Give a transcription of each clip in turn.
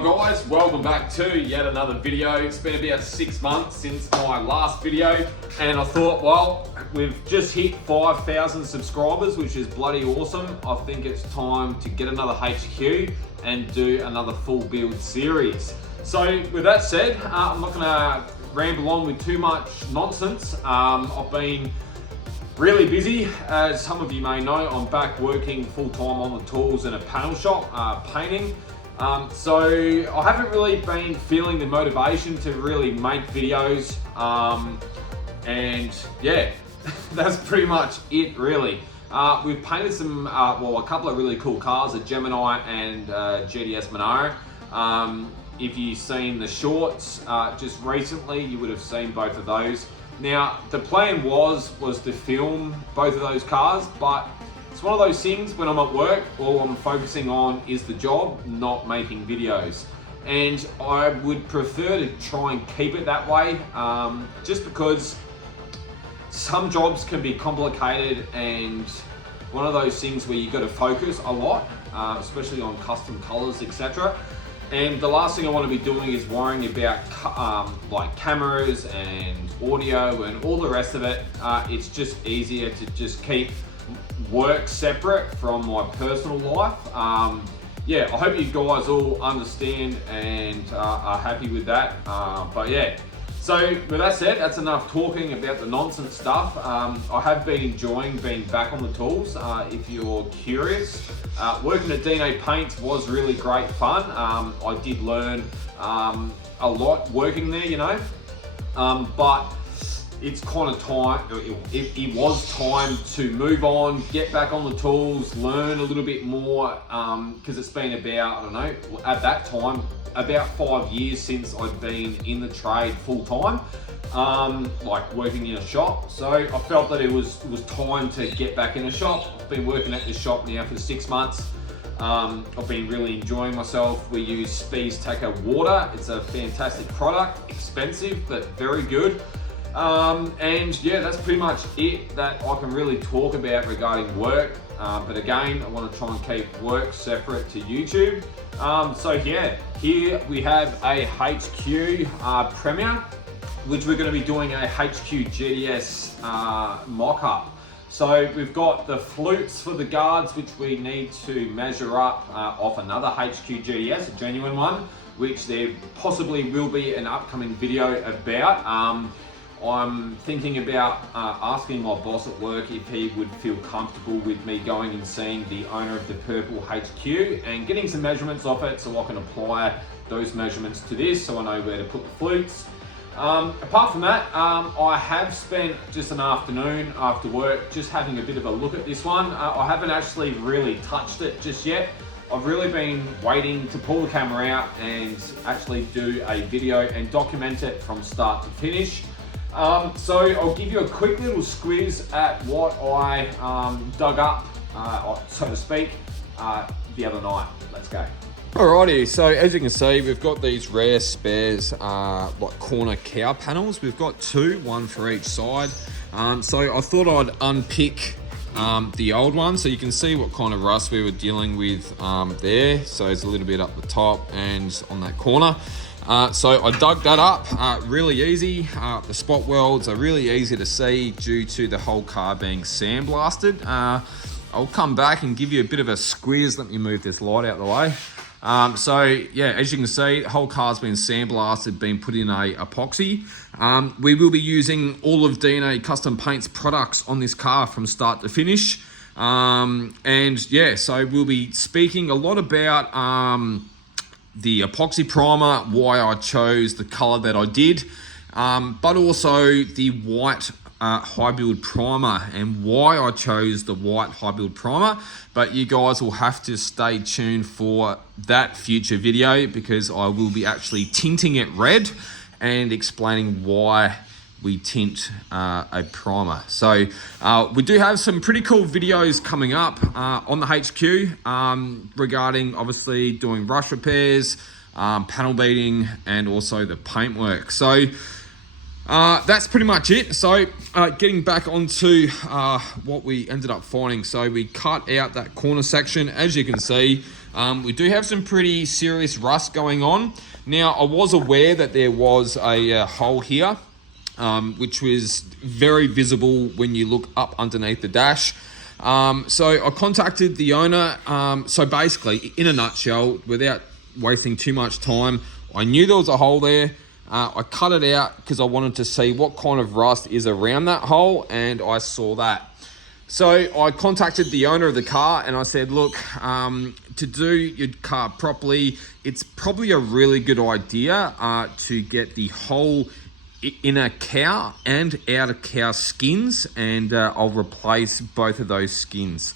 going, guys? Welcome back to yet another video. It's been about 6 months since my last video, and I thought, well, we've just hit 5,000 subscribers, which is bloody awesome. I think it's time to get another HQ and do another full build series. So with that said, I'm not gonna ramble on with too much nonsense. I've been really busy. As some of you may know, I'm back working full-time on the tools in a panel shop, painting. So I haven't really been feeling the motivation to really make videos. And yeah, that's pretty much it really. We've painted some, a couple of really cool cars, a Gemini and GTS Monaro. If you've seen the shorts just recently, you would have seen both of those. Now, the plan was to film both of those cars, but it's one of those things when I'm at work, all I'm focusing on is the job, not making videos. And I would prefer to try and keep it that way, just because some jobs can be complicated and one of those things where you've got to focus a lot, especially on custom colors, etc. And the last thing I want to be doing is worrying about like cameras and audio and all the rest of it. It's just easier to just keep work separate from my personal life. Yeah, I hope you guys all understand and are happy with that. But yeah, so with that said, that's enough talking about the nonsense stuff. I have been enjoying being back on the tools. If you're curious, working at Dino Paints was really great fun. I did learn a lot working there, you know, but it's kind of time, it was time to move on, get back on the tools, learn a little bit more, because it's been about, I don't know, at that time, about 5 years since I'd been in the trade full time, like working in a shop. So I felt that it was time to get back in a shop. I've been working at this shop now for 6 months. I've been really enjoying myself. We use Spees Taco water. It's a fantastic product, expensive, but very good. And yeah, that's pretty much it that I can really talk about regarding work. But again, I want to try and keep work separate to YouTube. So yeah, here we have a HQ Premier, which we're going to be doing a HQ GTS mock-up. So we've got the flutes for the guards, which we need to measure up off another HQ GTS, a genuine one, which there possibly will be an upcoming video about. I'm thinking about asking my boss at work if he would feel comfortable with me going and seeing the owner of the purple HQ and getting some measurements off it so I can apply those measurements to this so I know where to put the flutes. Apart from that, I have spent just an afternoon after work just having a bit of a look at this one. I haven't actually really touched it just yet. I've really been waiting to pull the camera out and actually do a video and document it from start to finish. So I'll give you a quick little squiz at what I dug up, so to speak, the other night. Let's go. Alrighty, so as you can see, we've got these rare spares, like corner cow panels. We've got two, one for each side. So I thought I'd unpick the old one so you can see what kind of rust we were dealing with there. So it's a little bit up the top and on that corner. So I dug that up, really easy. The spot welds are really easy to see due to the whole car being sandblasted. I'll come back and give you a bit of a squeeze. Let me move this light out of the way. So yeah, as you can see, the whole car's been sandblasted, been put in a epoxy. We will be using all of DNA Custom Paints products on this car from start to finish. And yeah, so we'll be speaking a lot about the epoxy primer, why I chose the color that I did, but also the white high build primer and why I chose the white high build primer. But you guys will have to stay tuned for that future video because I will be actually tinting it red and explaining why we tint a primer. So we do have some pretty cool videos coming up on the HQ regarding obviously doing rush repairs, panel beating, and also the paintwork. So That's pretty much it. So getting back onto what we ended up finding. So we cut out that corner section. As you can see, we do have some pretty serious rust going on. Now, I was aware that there was a hole here, which was very visible when you look up underneath the dash. So I contacted the owner. So basically, in a nutshell, without wasting too much time, I knew there was a hole there. I cut it out because I wanted to see what kind of rust is around that hole, and I saw that. So I contacted the owner of the car and I said, look, to do your car properly, it's probably a really good idea to get the whole inner cow and outer cow skins, and I'll replace both of those skins.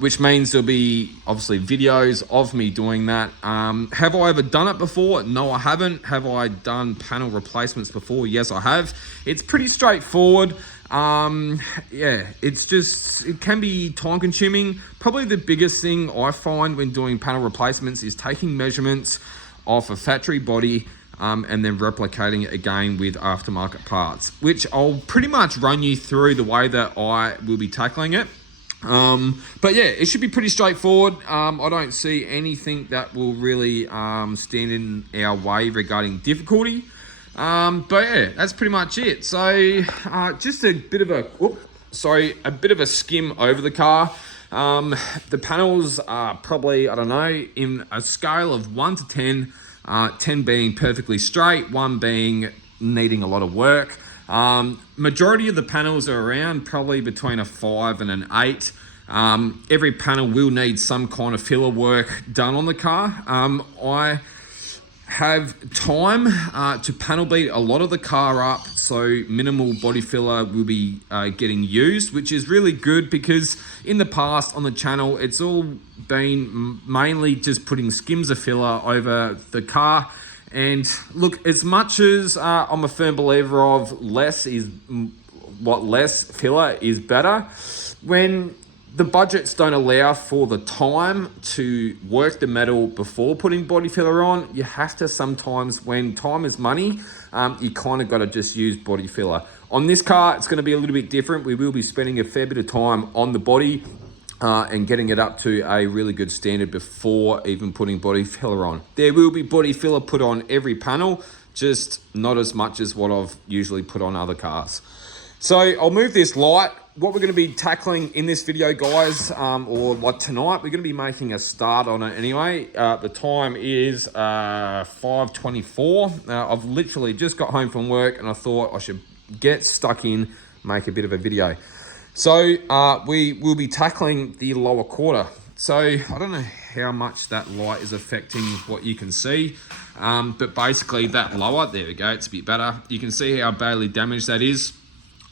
Which means there'll be obviously videos of me doing that. Have I ever done it before? No, I haven't. Have I done panel replacements before? Yes, I have. It's pretty straightforward. Yeah, it can be time consuming. Probably the biggest thing I find when doing panel replacements is taking measurements off a factory body and then replicating it again with aftermarket parts, which I'll pretty much run you through the way that I will be tackling it. But yeah, it should be pretty straightforward. I don't see anything that will really stand in our way regarding difficulty. But yeah, that's pretty much it. So just a bit of a skim over the car. The panels are probably, I don't know, in a scale of 1 to 10, 10 being perfectly straight, 1 being needing a lot of work. Majority of the panels are around probably between a 5 and an 8. Every panel will need some kind of filler work done on the car. I have time to panel beat a lot of the car up, so minimal body filler will be getting used, which is really good because in the past on the channel it's all been mainly just putting skims of filler over the car. And look, as much as I'm a firm believer of less filler is better, when the budgets don't allow for the time to work the metal before putting body filler on, you have to sometimes, when time is money, you kind of got to just use body filler. On this car, it's going to be a little bit different. We will be spending a fair bit of time on the body and getting it up to a really good standard before even putting body filler on. There will be body filler put on every panel, just not as much as what I've usually put on other cars. So I'll move this light. What we're going to be tackling in this video, guys, or like tonight, we're going to be making a start on it anyway. The time is 5:24. I've literally just got home from work and I thought I should get stuck in, make a bit of a video. So we will be tackling the lower quarter. So I don't know how much that light is affecting what you can see, but basically that lower, there we go, it's a bit better. You can see how badly damaged that is.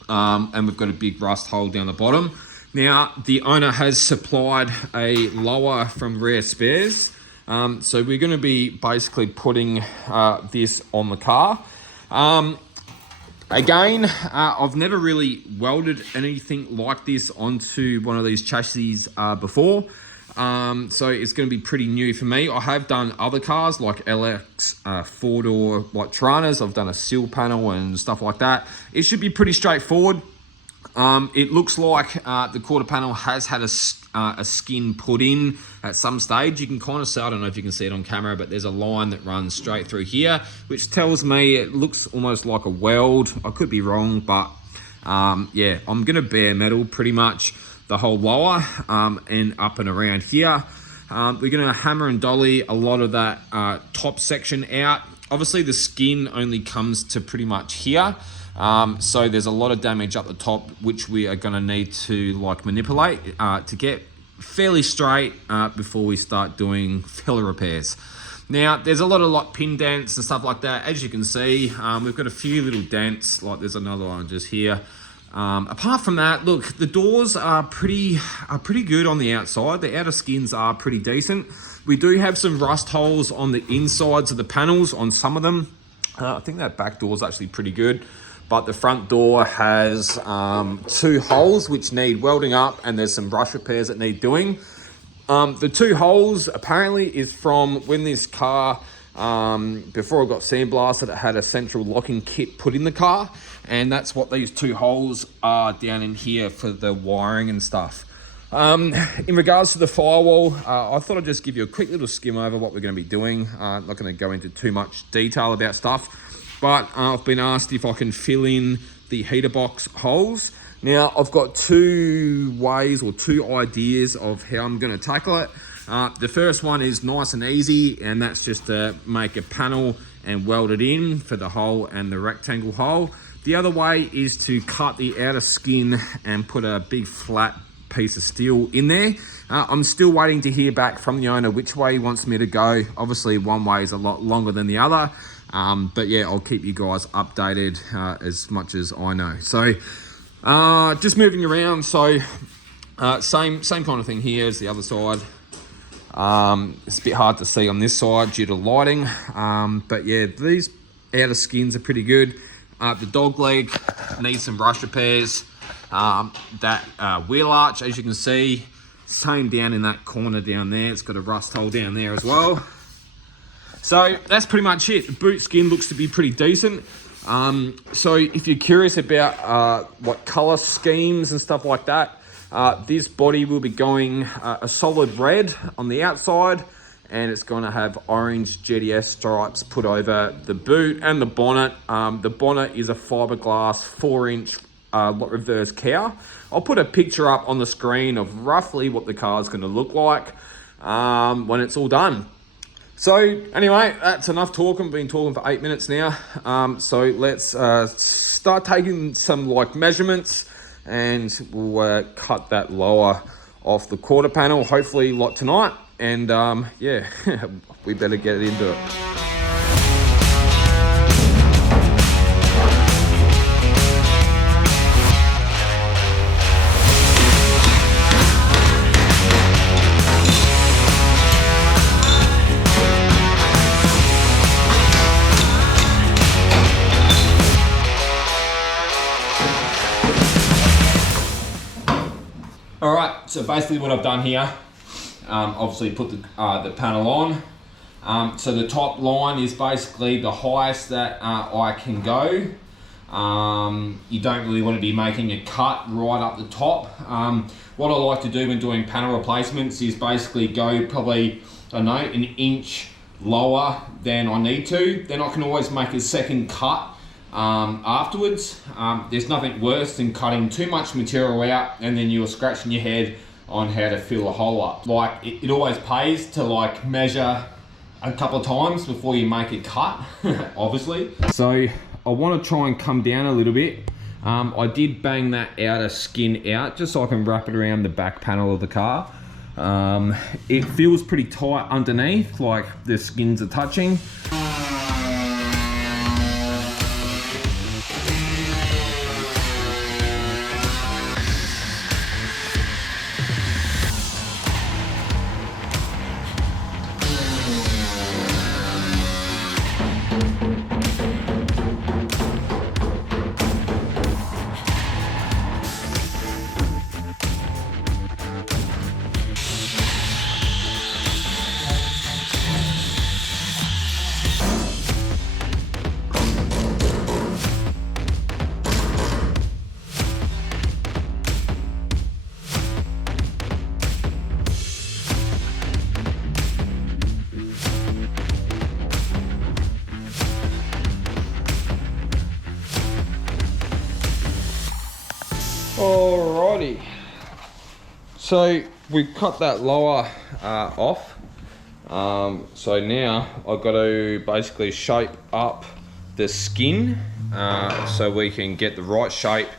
And we've got a big rust hole down the bottom. Now, the owner has supplied a lower from Rare Spares. So we're going to be basically putting this on the car. Again, I've never really welded anything like this onto one of these chassis before. So it's going to be pretty new for me. I have done other cars like LX, 4-door, like Tiranas. I've done a seal panel and stuff like that. It should be pretty straightforward. It looks like the quarter panel has had a skin put in at some stage. You can kind of see, I don't know if you can see it on camera, but there's a line that runs straight through here, which tells me it looks almost like a weld. I could be wrong, but yeah, I'm going to bare metal pretty much the whole lower and up and around here. We're going to hammer and dolly a lot of that top section out. Obviously the skin only comes to pretty much here, so there's a lot of damage up the top which we are going to need to like manipulate to get fairly straight before we start doing filler repairs. Now there's a lot of like pin dents and stuff like that. As you can see, we've got a few little dents, like there's another one just here. Apart from that, look, the doors are pretty good on the outside. The outer skins are pretty decent. We do have some rust holes on the insides of the panels on some of them. I think that back door is actually pretty good, but the front door has 2 holes which need welding up, and there's some brush repairs that need doing. The 2 holes apparently is from when this car Before I got sandblasted, it had a central locking kit put in the car, and that's what these two holes are down in here for the wiring and stuff. In regards to the firewall, I thought I'd just give you a quick little skim over what we're going to be doing. Not going to go into too much detail about stuff, but I've been asked if I can fill in the heater box holes. Now, I've got two ways or two ideas of how I'm going to tackle it. The first one is nice and easy, and that's just to make a panel and weld it in for the hole and the rectangle hole. The other way is to cut the outer skin and put a big flat piece of steel in there. I'm still waiting to hear back from the owner which way he wants me to go. Obviously, one way is a lot longer than the other, but yeah, I'll keep you guys updated as much as I know. So just moving around, so same kind of thing here as the other side. It's a bit hard to see on this side due to lighting, but yeah, these outer skins are pretty good. The dog leg needs some brush repairs. That wheel arch, as you can see, same down in that corner down there. It's got a rust hole down there as well. So that's pretty much it. The boot skin looks to be pretty decent. So if you're curious about what color schemes and stuff like that, this body will be going a solid red on the outside, and it's going to have orange GTS stripes put over the boot and the bonnet. The bonnet is a fiberglass 4-inch reverse cow. I'll put a picture up on the screen of roughly what the car is going to look like when it's all done. So anyway, that's enough talking. I've been talking for 8 minutes now. So let's start taking some measurements, and we'll cut that lower off the quarter panel, hopefully tonight. And yeah, we better get into it. All right, so basically what I've done here, obviously put the panel on. So the top line is basically the highest that I can go. You don't really want to be making a cut right up the top. What I like to do when doing panel replacements is basically go probably, I don't know, an inch lower than I need to. Then I can always make a second cut afterwards. There's nothing worse than cutting too much material out and then you're scratching your head on how to fill a hole up. It always pays to measure a couple of times before you make a cut, obviously. So I want to try and come down a little bit. I did bang that outer skin out just so I can wrap it around the back panel of the car. It feels pretty tight underneath, like the skins are touching. Alrighty, so we've cut that lower off. So now I've got to basically shape up the skin so we can get the right shape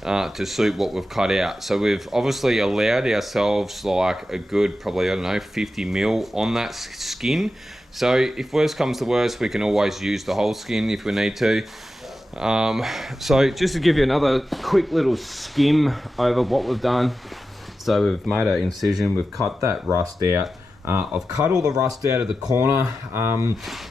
to suit what we've cut out. So we've obviously allowed ourselves a good, probably, I don't know, 50 mil on that skin. So if worst comes to worst, we can always use the whole skin if we need to. So just to give you another quick little skim over what we've done. So we've made an incision, we've cut that rust out. I've cut all the rust out of the corner.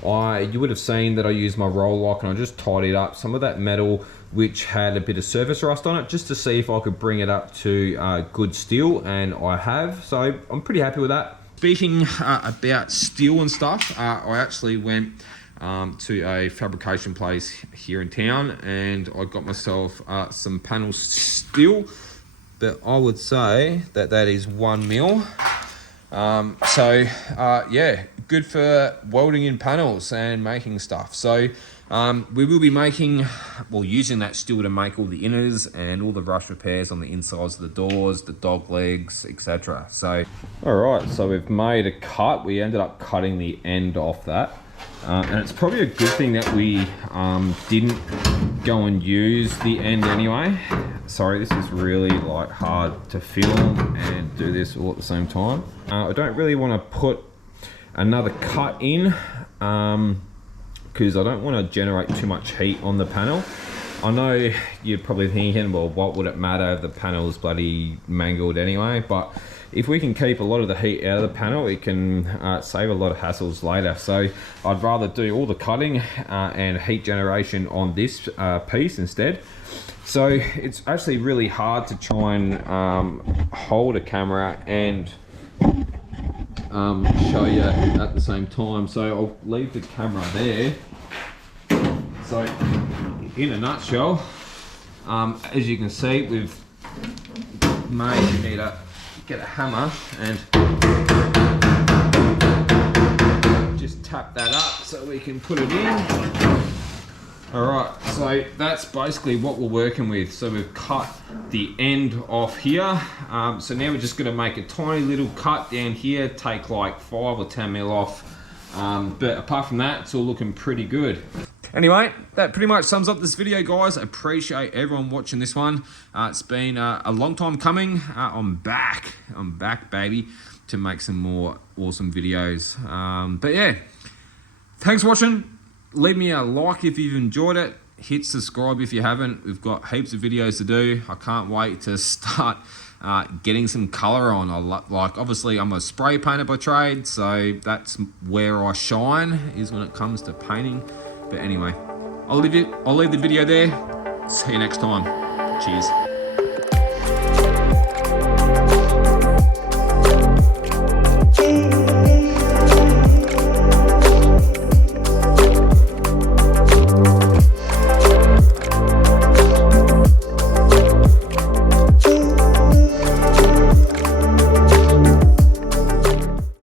You would have seen that I used my roll lock and I just tidied up some of that metal which had a bit of surface rust on it, just to see if I could bring it up to good steel, and I have. So I'm pretty happy with that. speaking about steel and stuff, I actually went to a fabrication place here in town, and I got myself some panel steel, but I would say that is 1 mil. Yeah, good for welding in panels and making stuff. So we will be using that steel to make all the inners and all the rust repairs on the insides of the doors, the dog legs, etc. So, all right, so we've made a cut. We ended up cutting the end off that. And it's probably a good thing that we didn't go and use the end anyway. Sorry, this is really like hard to film and do this all at the same time. I don't really want to put another cut in because I don't want to generate too much heat on the panel. I know you're probably thinking, well, what would it matter if the panel's bloody mangled anyway? But if we can keep a lot of the heat out of the panel, it can save a lot of hassles later. So I'd rather do all the cutting and heat generation on this piece instead. So it's actually really hard to try and hold a camera and show you at the same time. So I'll leave the camera there. So in a nutshell, as you can see, we've need to get a hammer and just tap that up so we can put it in. All right, so that's basically what we're working with. So we've cut the end off here. So now we're just gonna make a tiny little cut down here, take like 5 or 10 mil off. But apart from that, it's all looking pretty good. Anyway, that pretty much sums up this video, guys. I appreciate everyone watching this one. It's been a long time coming. I'm back, baby, to make some more awesome videos. But yeah, thanks for watching. Leave me a like if you've enjoyed it. Hit subscribe if you haven't. We've got heaps of videos to do. I can't wait to start getting some color on. Obviously I'm a spray painter by trade, so that's where I shine, is when it comes to painting. But anyway, I'll leave the video there. See you next time. Cheers.